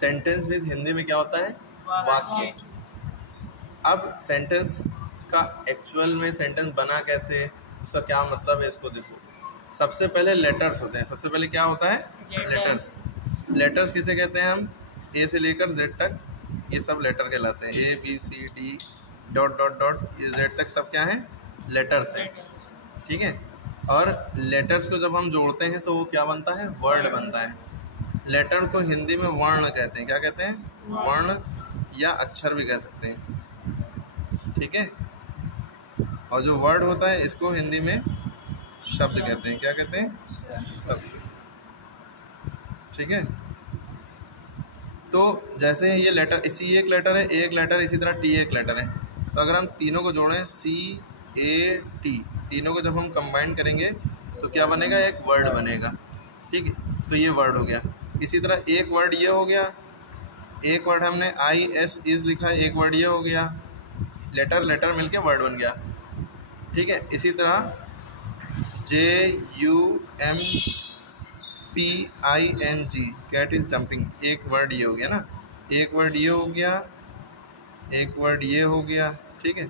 Sentence भी हिंदी में क्या होता है? वाक्य। अब सेंटेंस का एक्चुअल में सेंटेंस बना कैसे, उसका क्या मतलब है, इसको देखो। सबसे पहले लेटर्स होते हैं। सबसे पहले क्या होता है? लेटर्स। लेटर्स किसे कहते हैं हम? ए से लेकर जेड तक ये सब लेटर कहलाते हैं। A B C D dot dot dot ये जेड तक सब क्या है? लेटर्स हैं, ठीक है। और लेटर्स को जब हम जोड़ते हैं तो वो क्या बनता है? वर्ड बनता है। लेटर को हिंदी में वर्ण कहते हैं। क्या कहते हैं? वर्ण या अक्षर भी कह सकते हैं, ठीक है। और जो वर्ड होता है इसको हिंदी में शब्द कहते हैं। क्या कहते हैं? शब्द, ठीक है। तो जैसे ये लेटर, इसी एक लेटर है, एक लेटर, इसी तरह टी एक लेटर है। तो अगर हम तीनों को जोड़ें सी ए टी, तीनों को जब हम कंबाइन करेंगे तो क्या बनेगा? एक वर्ड बनेगा, ठीक है। तो ये वर्ड हो गया। इसी तरह एक वर्ड ये हो गया, एक वर्ड हमने आई एस इज लिखा है, एक वर्ड ये हो गया। लेटर लेटर मिलके वर्ड बन गया, ठीक है। इसी तरह J U M P I N G cat is jumping, एक वर्ड ये हो गया ना, एक वर्ड ये हो गया, एक वर्ड ये हो गया, ठीक है,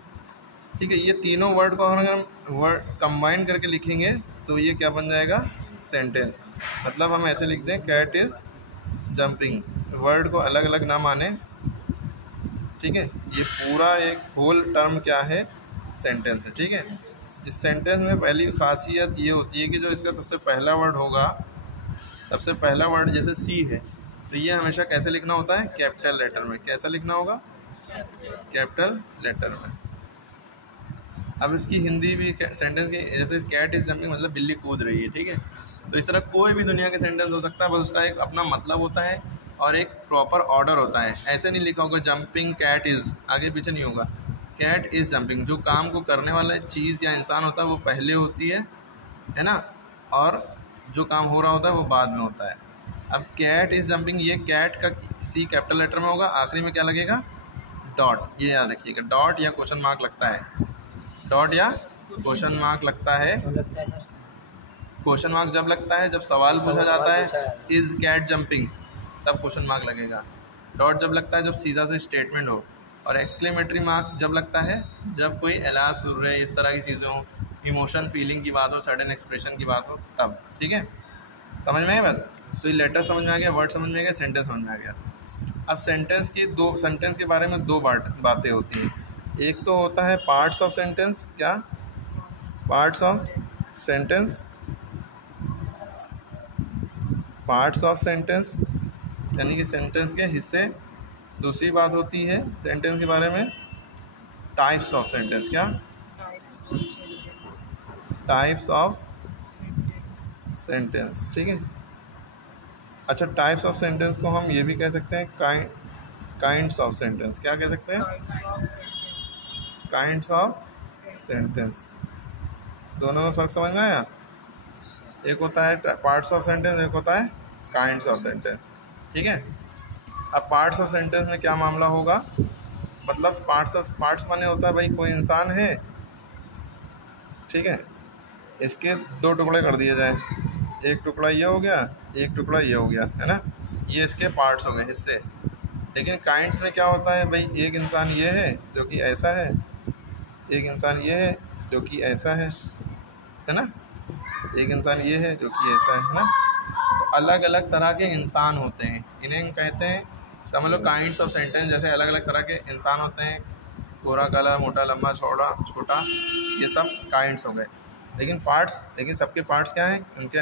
ठीक है। ये तीनों वर्ड को अगर हम वर्ड कंबाइन करके लिखेंगे तो ये क्या बन जाएगा? सेंटेंस। मतलब हम ऐसे लिखते हैं कैट इज जंपिंग, वर्ड को अलग अलग ना माने, ठीक है। ये पूरा एक होल टर्म क्या है? सेंटेंस है, ठीक है। इस सेंटेंस में पहली खासियत ये होती है कि जो इसका सबसे पहला वर्ड होगा, सबसे पहला वर्ड जैसे सी है तो ये हमेशा कैसे लिखना होता है? कैपिटल लेटर में। कैसा लिखना होगा? कैपिटल लेटर में। अब इसकी हिंदी भी सेंटेंस की, जैसे कैट इज जंपिंग मतलब बिल्ली कूद रही है, ठीक है। तो इस तरह कोई भी दुनिया के सेंटेंस हो सकता है, बस उसका एक अपना मतलब होता है और एक प्रॉपर ऑर्डर होता है। ऐसे नहीं लिखा होगा जंपिंग कैट इज, आगे पीछे नहीं होगा। कैट इज जंपिंग, जो काम को करने वाला चीज़ या इंसान होता है वो पहले होती है ना, और जो काम हो रहा होता है वो बाद में होता है। अब कैट इज जंपिंग, ये कैट का सी कैपिटल लेटर में होगा, आखिरी में क्या लगेगा? डॉट। ये याद रखिएगा, डॉट या क्वेश्चन मार्क लगता है। डॉट या क्वेश्चन मार्क लगता है। क्यों लगता है सर? क्वेश्चन मार्क जब लगता है जब सवाल पूछा जाता है इज कैट जंपिंग, तब क्वेश्चन मार्क लगेगा। डॉट जब लगता है जब सीधा से स्टेटमेंट हो, और एक्सक्लेमेटरी मार्क जब लगता है जब कोई एलास सुन रहे, इस तरह की चीज़ें हो, इमोशन फीलिंग की बात हो, सडन एक्सप्रेशन की बात हो, तब, ठीक है। समझ में आई बात? तो ये लेटर समझ में आ गया, वर्ड समझ में आ गया, सेंटेंस समझ में आ गया। अब सेंटेंस के बारे में दो बातें होती हैं। एक तो होता है पार्ट्स ऑफ सेंटेंस। क्या? Parts of sentence. Parts of sentence यानी कि सेंटेंस के हिस्से। दूसरी बात होती है सेंटेंस के बारे में टाइप्स ऑफ सेंटेंस। क्या? टाइप्स ऑफ सेंटेंस, ठीक है। अच्छा, टाइप्स ऑफ सेंटेंस को हम ये भी कह सकते हैं काइंड्स ऑफ सेंटेंस। क्या कह सकते हैं? Kinds of sentence. दोनों में फ़र्क समझ में आया? एक होता है पार्ट्स ऑफ सेंटेंस, एक होता है काइंड्स ऑफ सेंटेंस, ठीक है। अब पार्ट्स ऑफ सेंटेंस में क्या मामला होगा? मतलब पार्ट्स माने होता है भाई कोई इंसान है, ठीक है, इसके दो टुकड़े कर दिए जाए, एक टुकड़ा ये हो गया, एक टुकड़ा ये हो गया, है ना, ये इसके पार्ट्स हो गए, हिस्से। लेकिन काइंड्स में क्या होता है भाई, एक इंसान ये है जो कि ऐसा है, एक इंसान ये है जो कि ऐसा है ना, एक इंसान ये है जो कि ऐसा है ना। तो अलग अलग तरह के इंसान होते हैं, इन्हें कहते हैं, समझ लो काइंड्स ऑफ सेंटेंस। जैसे अलग अलग तरह के इंसान होते हैं, गोरा काला, मोटा लंबा छोटा छोटा, ये सब काइंड्स हो गए। लेकिन सबके पार्ट्स क्या हैं? उनके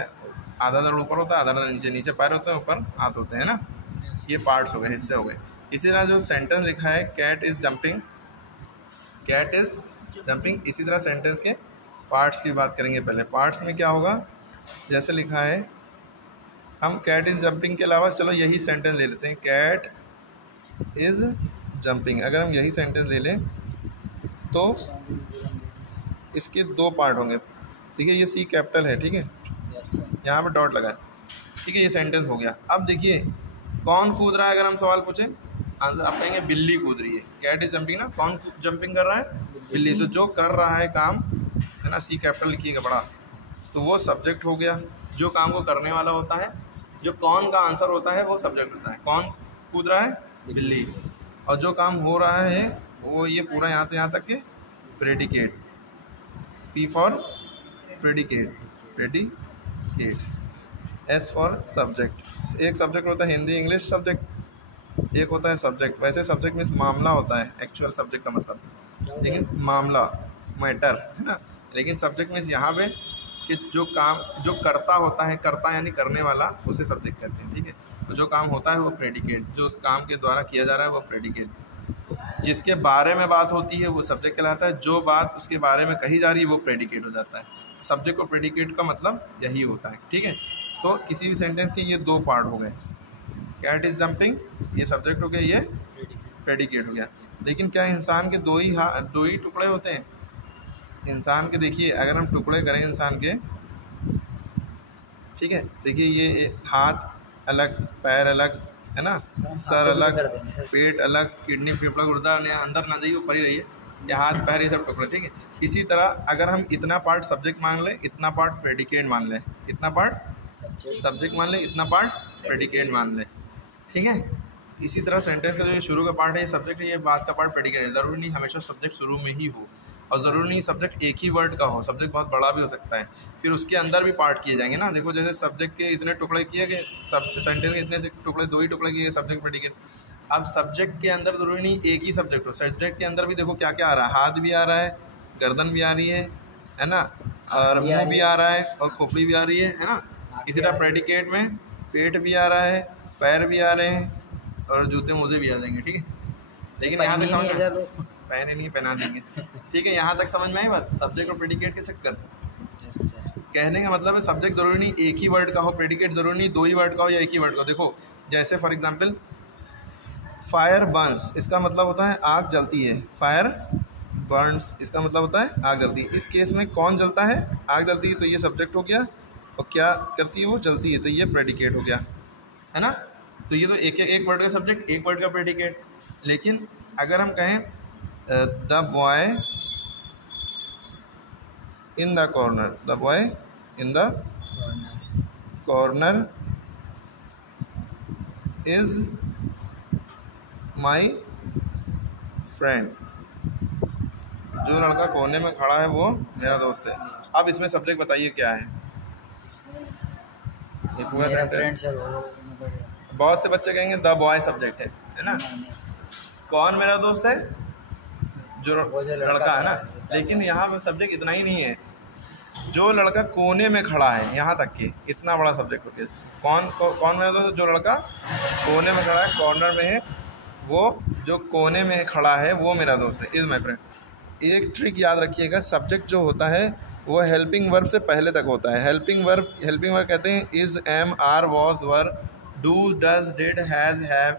आधा दड़ ऊपर होता है, आधा दड़ नीचे, नीचे पैर होते हैं, ऊपर हाथ होते हैं ना, ये पार्ट्स हो गए, हिस्से हो गए। इसी तरह जो सेंटेंस लिखा है cat is jumping, cat is jumping, इसी तरह सेंटेंस के पार्ट्स की बात करेंगे। पहले पार्ट्स में क्या होगा, जैसे लिखा है, हम कैट इज़ जंपिंग के अलावा चलो यही सेंटेंस ले लेते हैं, कैट इज़ जंपिंग। अगर हम यही सेंटेंस ले लें तो इसके दो पार्ट होंगे, ठीक है। ये सी कैपिटल है, ठीक है, यहाँ पे डॉट लगा है, ठीक है, ये सेंटेंस हो गया। अब देखिए कौन कूद रहा है, अगर हम सवाल पूछें आंसर आप कहेंगे बिल्ली कूद रही है। कैट इज जंपिंग ना, कौन जंपिंग कर रहा है? बिल्ली। तो जो कर रहा है काम, है ना, सी कैपिटल लिखिएगा बड़ा, तो वो सब्जेक्ट हो गया, जो काम को करने वाला होता है। जो कौन का आंसर होता है वो सब्जेक्ट होता है। कौन कूद रहा है? बिल्ली। और जो काम हो रहा है वो ये पूरा यहाँ से यहाँ तक के predicate, P for predicate, S for subject. एक सब्जेक्ट होता है हिंदी इंग्लिश सब्जेक्ट, एक होता है सब्जेक्ट। वैसे सब्जेक्ट मीन्स मामला होता है, एक्चुअल सब्जेक्ट का मतलब, लेकिन मामला मैटर है ना। लेकिन सब्जेक्ट मीन्स यहाँ पे कि जो काम जो करता होता है, करता यानी करने वाला, उसे सब्जेक्ट कहते हैं। ठीक है, तो जो काम होता है वो प्रेडिकेट, जो उस काम के द्वारा किया जा रहा है वो प्रेडिकेट, जिसके बारे में बात होती है वो सब्जेक्ट कहलाता है, जो बात उसके बारे में कही जा रही है वो प्रेडिकेट हो जाता है। सब्जेक्ट और प्रेडिकेट का मतलब यही होता है। ठीक है, तो किसी भी सेंटेंस के ये दो पार्ट हो गए, कैट इज जंपिंग ये सब्जेक्ट हो गया, ये प्रेडिकेट हो गया। लेकिन क्या इंसान के दो ही टुकड़े होते हैं? इंसान के देखिए, अगर हम टुकड़े करें इंसान के, ठीक है, देखिए ये हाथ अलग, पैर अलग है ना, सर अलग, पेट अलग, किडनी फेफड़ा गुर्दा अंदर ना जाइए, ऊपर ही रहिए, ये हाथ पैर ये सब टुकड़े। ठीक है, इसी तरह अगर हम इतना पार्ट सब्जेक्ट मान लें, इतना पार्ट प्रेडिकेट मान लें, इतना पार्ट सब्जेक्ट मान लें, इतना पार्ट प्रेडिकेट मान लें। ठीक है, इसी तरह सेंटेंस का जो शुरू का पार्ट है ये सब्जेक्ट है, ये बात का पार्ट प्रेडिकेट है। ज़रूरी नहीं हमेशा सब्जेक्ट शुरू में ही हो, और ज़रूरी नहीं सब्जेक्ट एक ही वर्ड का हो, सब्जेक्ट बहुत बड़ा भी हो सकता है। फिर उसके अंदर भी पार्ट किए जाएंगे ना। देखो जैसे सब्जेक्ट के इतने टुकड़े किए गए, सेंटेंस के इतने टुकड़े, दो ही टुकड़े किए गए, सब्जेक्ट प्रेडिकेट। अब सब्जेक्ट के अंदर ज़रूरी नहीं एक ही सब्जेक्ट हो, सब्जेक्ट के अंदर भी देखो क्या क्या आ रहा है, हाथ भी आ रहा है, गर्दन भी आ रही है ना, और मुँह भी आ रहा है, और खोपड़ी भी आ रही है ना। इसी तरह प्रेडिकेट में पेट भी आ रहा है, पैर भी आ रहे हैं, और जूते मोजे भी आ जाएंगे। ठीक है, लेकिन यहाँ तक पहने नहीं, पहना देंगे। ठीक है, यहाँ तक समझ में आई बात, सब्जेक्ट और प्रेडिकेट के चक्कर। कहने का मतलब है सब्जेक्ट जरूरी नहीं एक ही वर्ड का हो, प्रेडिकेट जरूरी नहीं दो ही वर्ड का हो या एक ही वर्ड का हो। देखो जैसे फॉर एग्जांपल फायर बर्न्स, इसका मतलब होता है आग जलती है। फायर बर्न्स इसका मतलब होता है आग जलती है। इस केस में कौन जलता है? आग जलती है, तो ये सब्जेक्ट हो गया, और क्या करती है वो? जलती है, तो ये प्रेडिकेट हो गया, है ना। तो ये तो एक वर्ड का सब्जेक्ट, एक वर्ड का प्रेडिकेट। लेकिन अगर हम कहें the boy in the corner, the boy in the corner is my friend, जो लड़का कोने में खड़ा है वो मेरा दोस्त है। अब इसमें सब्जेक्ट बताइए क्या है? ये पूरा सेंटेंस, बहुत से बच्चे कहेंगे द बॉय सब्जेक्ट है ना। कौन मेरा दोस्त है? जो लड़का है ना। लेकिन यहाँ पे सब्जेक्ट इतना ही नहीं है, जो लड़का कोने में खड़ा है, यहाँ तक के इतना बड़ा सब्जेक्ट हो गया। कौन मेरा दोस्त? जो लड़का कोने में खड़ा है, कॉर्नर में है, वो जो कोने में खड़ा है वो मेरा दोस्त है, इज माई फ्रेंड। एक ट्रिक याद रखिएगा, सब्जेक्ट जो होता है वो हेल्पिंग वर्ब से पहले तक होता है। हेल्पिंग वर्ब कहते हैं is, am, are, was, were, do, does, did, has, have,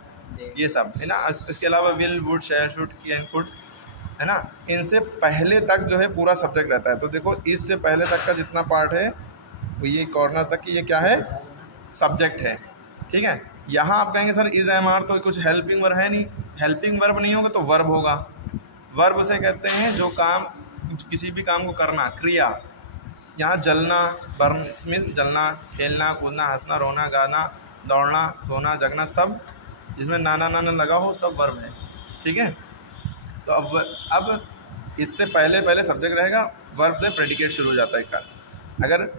ये सब है ना। इसके अलावा will, would, shall, should, can, could, है ना। इनसे पहले तक जो है पूरा सब्जेक्ट रहता है। तो देखो इससे पहले तक का जितना पार्ट है वो ये कॉर्नर तक की, ये क्या है? सब्जेक्ट है। ठीक है, यहाँ आप कहेंगे सर इज, एम, आर तो कुछ हेल्पिंग वर्ब है नहीं। हेल्पिंग वर्ब नहीं होगा तो वर्ब होगा। वर्ब उसे कहते हैं जो काम, किसी भी काम को करना, क्रिया। यहाँ जलना, बर्न स्मिथ, जलना, खेलना, कूदना, हंसना, रोना, गाना, दौड़ना, सोना, जगना, सब जिसमें नाना नाना लगा हो सब वर्ब है। ठीक है, तो अब इससे पहले सब्जेक्ट रहेगा, वर्ब से प्रेडिकेट शुरू हो जाता है कार्य। अगर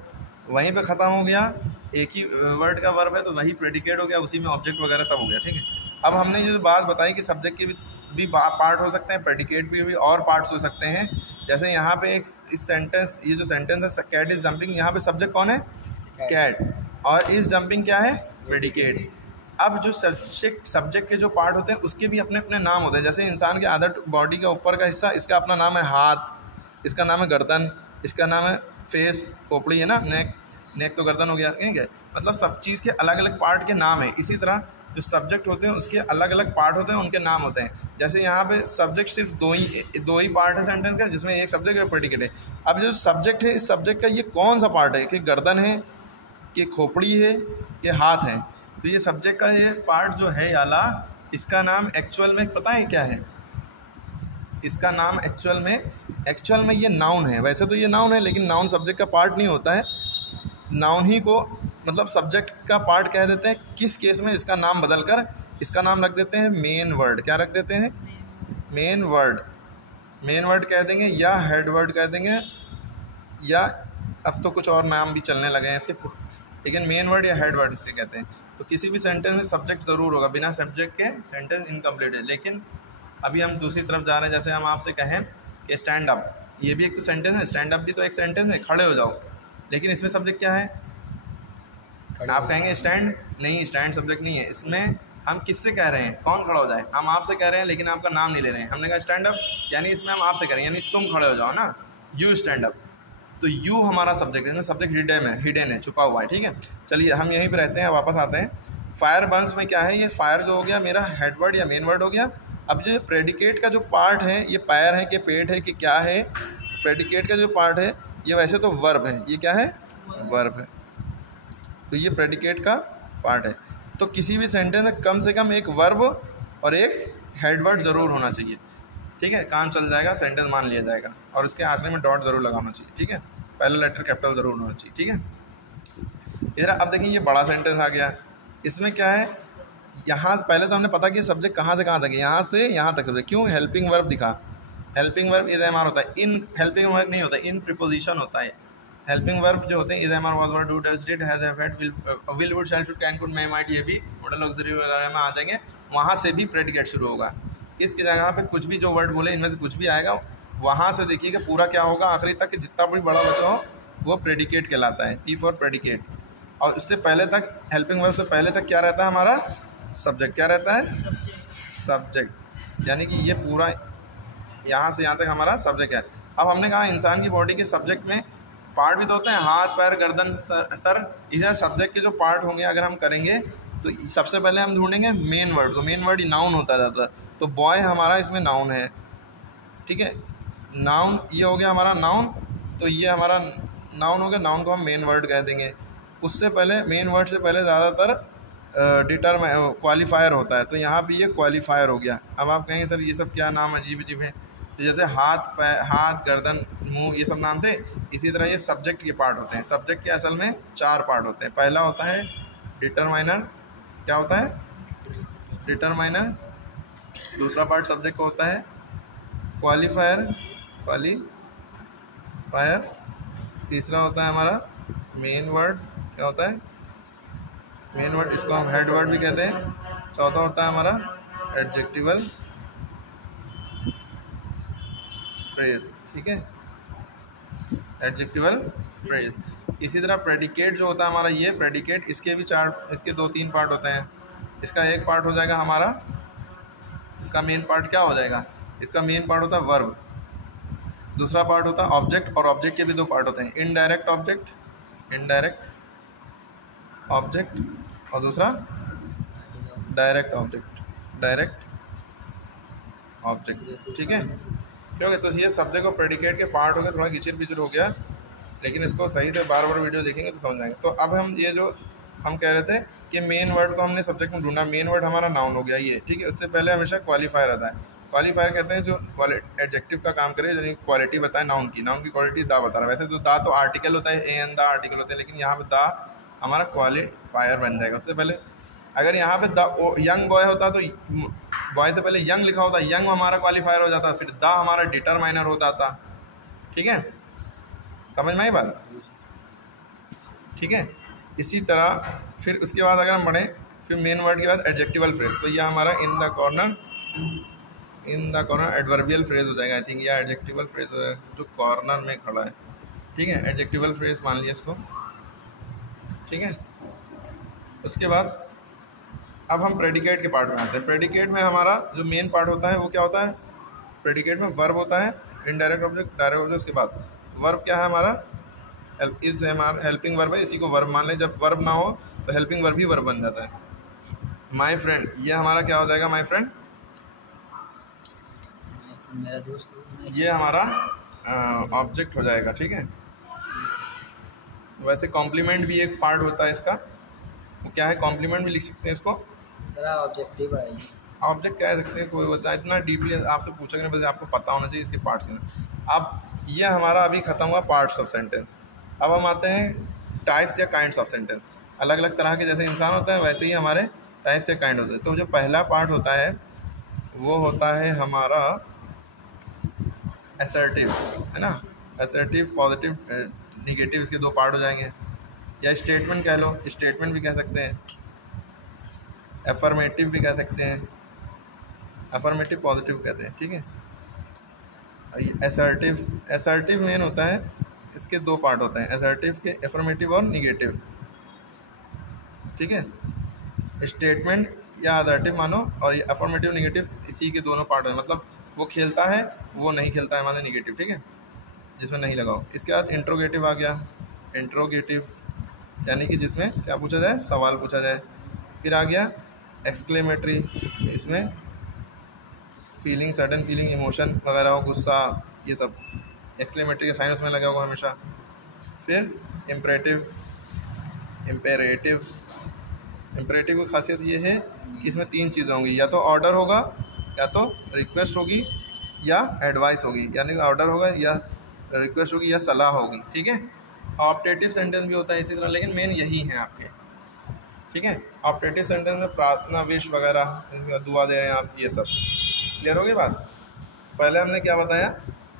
वहीं पे ख़त्म हो गया, एक ही वर्ड का वर्ब है तो वही प्रेडिकेट हो गया, उसी में ऑब्जेक्ट वगैरह सब हो गया। ठीक है, अब हमने जो बात बताई कि सब्जेक्ट के भी पार्ट हो सकते हैं, प्रेडिकेट भी और पार्ट्स हो सकते हैं। जैसे यहाँ पे एक इस सेंटेंस, ये जो सेंटेंस है कैट इज़ जंपिंग, यहाँ पे सब्जेक्ट कौन है? कैट, और इज़ जंपिंग क्या है? प्रेडिकेट। अब जो सब्जेक्ट के जो पार्ट होते हैं उसके भी अपने अपने नाम होते हैं। जैसे इंसान के आधा बॉडी का ऊपर का हिस्सा, इसका अपना नाम है हाथ, इसका नाम है गर्दन, इसका नाम है फेस, खोपड़ी है ना, नेक तो गर्दन हो गया, ठीक है। मतलब सब चीज़ के अलग अलग पार्ट के नाम है। इसी तरह जो सब्जेक्ट होते हैं उसके अलग अलग पार्ट होते हैं, उनके नाम होते हैं। जैसे यहाँ पे सब्जेक्ट सिर्फ दो ही पार्ट है सेंटेंस का, जिसमें एक सब्जेक्ट और प्रेडिकेट है। अब जो सब्जेक्ट है, इस सब्जेक्ट का ये कौन सा पार्ट है? कि गर्दन है, कि खोपड़ी है, कि हाथ है? तो ये सब्जेक्ट का ये पार्ट जो है याला, इसका नाम एक्चुअल में पता है क्या है? इसका नाम एक्चुअल में ये नाउन है। वैसे तो ये नाउन है, लेकिन नाउन सब्जेक्ट का पार्ट नहीं होता है। नाउन ही को मतलब सब्जेक्ट का पार्ट कह देते हैं। किस केस में? इसका नाम बदलकर इसका नाम रख देते हैं मेन वर्ड। क्या रख देते हैं? Main word. मेन वर्ड कह देंगे या हेड वर्ड कह देंगे, या अब तो कुछ और नाम भी चलने लगे हैं इसके, लेकिन मेन वर्ड या हेड वर्ड इसे कहते हैं। तो किसी भी सेंटेंस में सब्जेक्ट ज़रूर होगा, बिना सब्जेक्ट के सेंटेंस इनकम्प्लीट है। लेकिन अभी हम दूसरी तरफ जा रहे हैं, जैसे हम आपसे कहें कि स्टैंड अप, ये भी एक तो सेंटेंस है, स्टैंड अप भी तो एक सेंटेंस है, खड़े हो जाओ, लेकिन इसमें सब्जेक्ट क्या है? आप कहेंगे स्टैंड, नहीं, स्टैंड सब्जेक्ट नहीं है। इसमें हम किससे कह रहे हैं कौन खड़ा हो जाए? हम आपसे कह रहे हैं, लेकिन आपका नाम नहीं ले रहे हैं। हमने कहा स्टैंड अप, यानी इसमें हम आपसे कह रहे हैं, यानी तुम खड़े हो जाओ ना, यू स्टैंड अप। तो यू हमारा सब्जेक्ट है, सब्जेक्ट हिडन है, छुपा हुआ है। ठीक है, चलिए हम यहीं पे रहते हैं, वापस आते हैं। फायर बर्न्स में क्या है? ये फायर जो हो गया मेरा हेड वर्ड या मेन वर्ड हो गया। अब जो प्रेडिकेट का जो पार्ट है, ये पैर है कि पेट है कि क्या है? तो प्रेडिकेट का जो पार्ट है ये वैसे तो वर्ब है, ये क्या है? वर्ब है। तो ये प्रेडिकेट का पार्ट है। तो किसी भी सेंटेंस में कम से कम एक वर्ब और एक हेड वर्ड ज़रूर होना चाहिए। ठीक है, काम चल जाएगा, सेंटेंस मान लिया जाएगा। और उसके आखिरी में डॉट ज़रूर लगाना चाहिए। ठीक है, पहला लेटर कैपिटल ज़रूर होना चाहिए। ठीक है, इधर अब देखिए ये बड़ा सेंटेंस आ गया। इसमें क्या है? यहाँ पहले तो हमने पता किया सब्जेक्ट कहाँ से कहाँ तक है, यहाँ से यहाँ तक सब्जेक्ट। क्यों? हेल्पिंग वर्ब दिखा। Helping verb is am are होता है, इन हेल्पिंग वर्ब नहीं होता, इन प्रीपोजिशन होता है। हेल्पिंग वर्ब जो होते हैं is am are, was, were, do, does, did, has, have, had, will, would, shall, should, can, could, may, might, ये भी मॉडल ऑक्सिलरी वगैरह में आ जाएंगे। वहाँ से भी प्रेडिकेट शुरू होगा। इसकी जगह पे कुछ भी जो वर्ड बोले इनमें से कुछ भी आएगा, वहाँ से देखिएगा पूरा क्या होगा, आखिरी तक जितना भी बड़ा बचा हो वो प्रेडिकेट कहलाता है, पी फॉर प्रेडिकेट। और उससे पहले तक, हेल्पिंग वर्ब से पहले तक क्या रहता है हमारा? सब्जेक्ट। क्या रहता है? सब्जेक्ट। यानी कि ये पूरा यहाँ से यहाँ तक हमारा सब्जेक्ट है। अब हमने कहा इंसान की बॉडी के सब्जेक्ट में पार्ट भी तो होते हैं, हाथ, पैर, गर्दन, सर। इधर सब्जेक्ट के जो पार्ट होंगे अगर हम करेंगे तो सबसे पहले हम ढूंढेंगे मेन वर्ड को। मेन वर्ड नाउन होता है ज़्यादातर, तो बॉय हमारा इसमें नाउन है। ठीक है, नाउन ये हो गया हमारा नाउन। तो ये हमारा नाउन हो गया, नाउन को हम मेन वर्ड कह देंगे। उससे पहले, मेन वर्ड से पहले ज़्यादातर क्वालिफायर होता है, तो यहाँ पे ये क्वालिफायर हो गया। अब आप कहेंगे सर ये सब क्या नाम अजीब अजीब है? तो जैसे हाथ, पैर, हाथ, गर्दन, मुंह, ये सब नाम थे। इसी तरह ये सब्जेक्ट के पार्ट होते हैं। सब्जेक्ट के असल में 4 पार्ट होते हैं। पहला होता है डिटरमाइनर। क्या होता है? डिटरमाइनर। दूसरा पार्ट सब्जेक्ट का होता है क्वालिफायर। तीसरा होता है हमारा मेन वर्ड। क्या होता है? मेन वर्ड, इसको हम हेड वर्ड भी कहते हैं। चौथा होता है हमारा एडजेक्टिवल फ्रेज। ठीक है, एडजेक्टिवल फ्रेज। इसी तरह प्रेडिकेट जो होता है हमारा, ये प्रेडिकेट, इसके भी 2-3 पार्ट होते हैं। इसका एक पार्ट हो जाएगा हमारा, इसका मेन पार्ट क्या हो जाएगा? इसका मेन पार्ट होता है वर्ब। दूसरा पार्ट होता है ऑब्जेक्ट, और ऑब्जेक्ट के भी 2 पार्ट होते हैं, इनडायरेक्ट ऑब्जेक्ट, और दूसरा डायरेक्ट ऑब्जेक्ट। ठीक है, क्योंकि तो ये सब्जेक्ट और प्रेडिकेट के पार्ट हो गए। थोड़ा गिचिर पिचर हो गया, लेकिन इसको सही से बार वीडियो देखेंगे तो समझ जाएंगे। तो अब हम ये जो हम कह रहे थे कि मेन वर्ड को हमने सब्जेक्ट में ढूंढा। मेन वर्ड हमारा नाउन हो गया ये। ठीक है, उससे पहले हमेशा क्वालिफायर रहता है। क्वालिफायर कहते हैं जो एडजेक्टिव का काम करे, यानी क्वालिटी बताए नाउन की क्वालिटी दा बता रहा है। वैसे तो दा तो आर्टिकल होता है, एन दा आर्टिकल होता है, लेकिन यहाँ पे दा हमारा क्वालिफायर बन जाएगा। उससे पहले अगर यहाँ पे द यंग बॉय होता तो बॉय से पहले यंग लिखा होता, यंग हमारा क्वालिफायर हो जाता, फिर द हमारा डिटरमाइनर हो जाता। ठीक है, समझ में आई बात? ठीक है, इसी तरह फिर उसके बाद अगर हम बढ़ें, फिर मेन वर्ड के बाद एडजेक्टिवल फ्रेज। तो यह हमारा in the corner adverbial phrase हो जाएगा। आई थिंक यह एडजेक्टिवल फ्रेज जो कॉर्नर में खड़ा है। ठीक है, एडजेक्टिवल फ्रेज मान लिया इसको। ठीक है, उसके बाद अब हम प्रेडिकेट के पार्ट में आते हैं। प्रेडिकेट में हमारा जो मेन पार्ट होता है वो क्या होता है? प्रेडिकेट में वर्ब होता है, इनडायरेक्ट ऑब्जेक्ट, डायरेक्ट ऑब्जेक्ट। उसके बाद वर्ब क्या है हमारा? इज हमारा हेल्पिंग वर्ब है, इसी को वर्ब मान लें। जब वर्ब ना हो तो हेल्पिंग वर्ब ही वर्ब बन जाता है। माई फ्रेंड, ये हमारा क्या हो जाएगा? माई फ्रेंड, मेरा दोस्त, ये हमारा ऑब्जेक्ट हो जाएगा। ठीक है, वैसे कॉम्प्लीमेंट भी एक पार्ट होता है इसका। वो क्या है? कॉम्प्लीमेंट भी लिख सकते हैं इसको। सर ऑब्जेक्टिव है, ऑब्जेक्ट कह सकते हैं, कोई होता है। इतना डीपली आपसे पूछेंगे, बस आपको पता होना चाहिए इसके पार्ट्स के। अब ये हमारा अभी खत्म हुआ पार्ट्स ऑफ सेंटेंस। अब हम आते हैं टाइप्स या काइंड्स ऑफ सेंटेंस। अलग अलग तरह के, जैसे इंसान होता है वैसे ही हमारे टाइप से काइंड होता है। तो जो पहला पार्ट होता है वो होता है हमारा असर्टिव, है ना। असर्टिव, पॉजिटिव, निगेटिव, इसके दो पार्ट हो जाएंगे। या स्टेटमेंट कह लो, स्टेटमेंट भी कह सकते हैं, अफर्मेटिव भी कह सकते हैं, अफर्मेटिव पॉजिटिव कहते हैं, ठीक है। असर्टिव, असर्टिव मेन होता है, इसके दो पार्ट होते हैं, असर्टिव के अफर्मेटिव और निगेटिव, ठीक है। स्टेटमेंट या असर्टिव मानो, और ये अफर्मेटिव निगेटिव इसी के दोनों पार्ट हैं, मतलब वो खेलता है वो नहीं खेलता है माने निगेटिव, ठीक है, जिसमें नहीं लगाओ। इसके बाद इंट्रोगेटिव आ गया, इंट्रोगेटिव यानी कि जिसमें क्या पूछा जाए, सवाल पूछा जाए। फिर आ गया एक्सक्लेमेटरी, इसमें फीलिंग, सडन फीलिंग, इमोशन वगैरह हो, गुस्सा, ये सब एक्सक्लेमेटरी का साइन उसमें लगा होगा हमेशा। फिर इम्परेटिव, इम्पेरेटिव, इम्परेटिव की खासियत ये है कि इसमें तीन चीज़ें होंगी, या तो ऑर्डर होगा, या तो रिक्वेस्ट होगी, या एडवाइस होगी, यानी ऑर्डर होगा या रिक्वेस्ट होगी या सलाह होगी, ठीक है। ऑप्टेटिव सेंटेंस भी होता है इसी तरह, लेकिन मेन यही है आपके, ठीक है। ऑप्टेटिव सेंटेंस में प्रार्थना, विश वगैरह, दुआ दे रहे हैं आप, ये सब क्लियर होगी बात। पहले हमने क्या बताया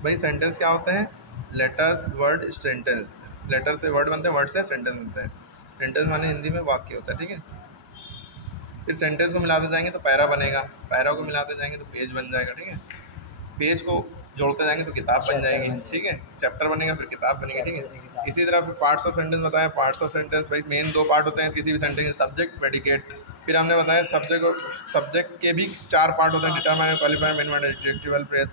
भाई, सेंटेंस क्या होते हैं, लेटर्स, वर्ड, सेंटेंस। लेटर से वर्ड बनते हैं, वर्ड से सेंटेंस बनते हैं। सेंटेंस माने हिंदी में वाक्य होता है, ठीक है। फिर सेंटेंस को मिलाते जाएंगे तो पैरा बनेगा, पैरा को मिलाते जाएंगे तो पेज बन जाएगा, ठीक है। पेज को जोड़ते जाएंगे तो किताब बन जाएगी, ठीक है। चैप्टर बनेगा फिर किताब बनेगी, ठीक है। इसी तरह फिर पार्ट्स ऑफ सेंटेंस बताया, पार्ट्स ऑफ सेंटेंस भाई मेन दो पार्ट होते हैं किसी भी सेंटेंस, सब्जेक्ट, प्रेडिकेट। फिर हमने बताया सब्जेक्ट, और सब्जेक्ट के भी चार पार्ट होते हैं, determiner, qualifier, main word, adjectival phrase.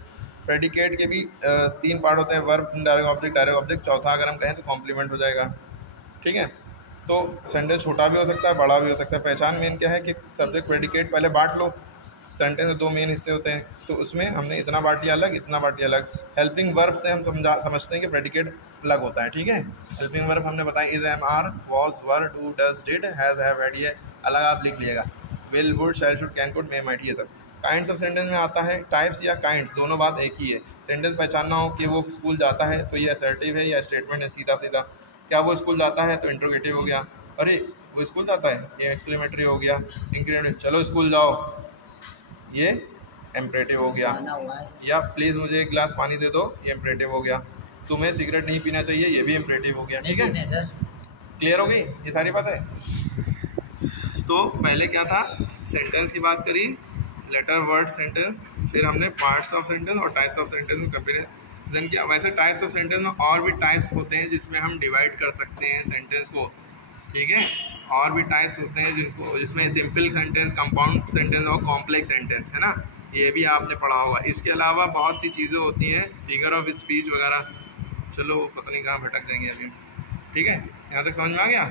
Predicate के भी तीन पार्ट होते हैं, verb, direct object, direct object. चौथा अगर हम कहें तो कॉम्प्लीमेंट हो जाएगा, ठीक है। तो सेंटेंस छोटा भी हो सकता है, बड़ा भी हो सकता है। पहचान मेन क्या है कि सब्जेक्ट, प्रेडिकेट पहले बांट लो। सेंटेंस में दो मेन हिस्से होते हैं, तो उसमें हमने इतना बांट लिया अलग, इतना बांट लिया अलग। हेल्पिंग वर्ब से हम समझते हैं कि प्रेडिकेट अलग होता है, ठीक है। हेल्पिंग वर्ब हमने बताया is, am, are, was, were, do, does, did, has, have, had, ये अलग आप लिख लीजिएगा। Will, would, shall, should, can, could, may, might, ये सब। काइंड्स ऑफ सेंटेंस में आता है टाइप्स या काइंड्स, दोनों बात एक ही है। सेंटेंस पहचानना हो कि वो स्कूल जाता है तो ये असर्टिव है या स्टेटमेंट है, सीधा सीधा। क्या वो स्कूल जाता है तो इंट्रोगेटिव हो गया, अरे वो स्कूल जाता है, ये एक्सक्लेमेटरी हो गया। इंक्रीमेंट, चलो स्कूल जाओ, ये इम्परेटिव हो गया। या प्लीज़ मुझे एक गिलास पानी दे दो, ये इम्परेटिव हो गया। तुम्हें सिगरेट नहीं पीना चाहिए, ये भी इम्परेटिव हो गया, ठीक है सर। क्लियर हो गई ये सारी बातें। तो पहले क्या था, सेंटेंस की बात करी, लेटर, वर्ड, सेंटेंस। फिर हमने पार्ट्स ऑफ सेंटेंस और टाइप्स ऑफ सेंटेंस में कंपेरिजन किया। वैसे टाइप्स ऑफ सेंटेंस में और भी टाइप्स होते हैं जिसमें हम डिवाइड कर सकते हैं सेंटेंस को, ठीक है। और भी टाइप्स होते हैं जिसमें सिंपल सेंटेंस, कंपाउंड सेंटेंस और कॉम्प्लेक्स सेंटेंस, है ना, ये भी आपने पढ़ा होगा। इसके अलावा बहुत सी चीज़ें होती हैं, फिगर ऑफ स्पीच वगैरह, चलो पता नहीं कहाँ भटक जाएंगे अभी, ठीक है। यहाँ तक समझ में आ गया।